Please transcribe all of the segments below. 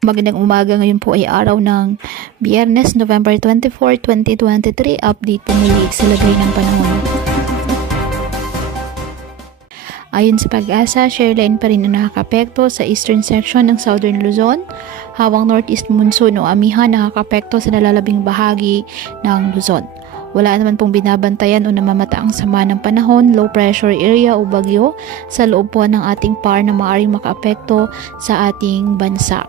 Magandang umaga, ngayon po ay araw ng Biyernes, November 24, 2023. Update po muli sa lagay ng panahon. Ayon sa Pag-asa, shoreline pa rin ang nakakapekto sa eastern section ng Southern Luzon, habang northeast monsoon o amihan nakakapekto sa nalalabing bahagi ng Luzon. Wala naman pong binabantayan o namamataang sama ng panahon, low pressure area o bagyo sa loob po ng ating PAR na maaaring makaapekto sa ating bansa.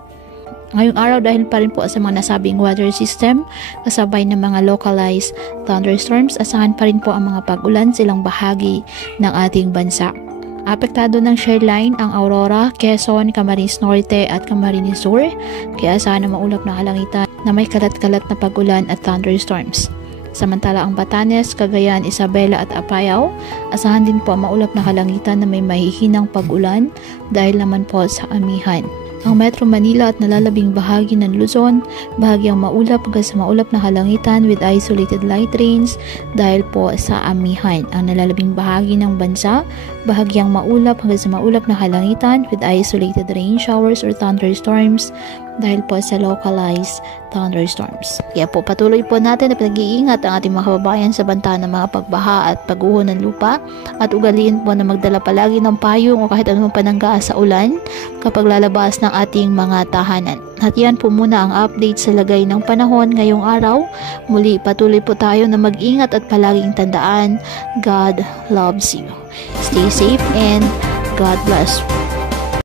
Ngayong araw, dahil pa rin po sa mga nasabing weather system, kasabay ng mga localized thunderstorms, asahan pa rin po ang mga pag-ulan sa ilang bahagi ng ating bansa. Apektado ng shoreline ang Aurora, Quezon, Camarines Norte at Camarines Sur, kaya asahan na maulap na kalangitan na may kalat-kalat na pag-ulan at thunderstorms. Samantala ang Batanes, Cagayan, Isabela at Apayao, asahan din po ang maulap na kalangitan na may mahihinang pag-ulan dahil naman po sa amihan. Ang Metro Manila at nalalabing bahagi ng Luzon, bahagyang maulap hanggang sa maulap na kalangitan with isolated light rains dahil po sa amihan. Ang nalalabing bahagi ng bansa, bahagyang maulap hanggang sa maulap na kalangitan with isolated rain showers or thunderstorms dahil po sa localized thunderstorms. Kaya po patuloy po natin na pinag-iingat ang ating mga kababayan sa banta ng mga pagbaha at pagguho ng lupa, at ugaliin po na magdala palagi ng payong o kahit anumang panangga sa ulan kapag lalabas ng ating mga tahanan. At yan po muna ang update sa lagay ng panahon ngayong araw. Muli patuloy po tayo na mag-ingat at palaging tandaan, God loves you. Stay safe and God bless.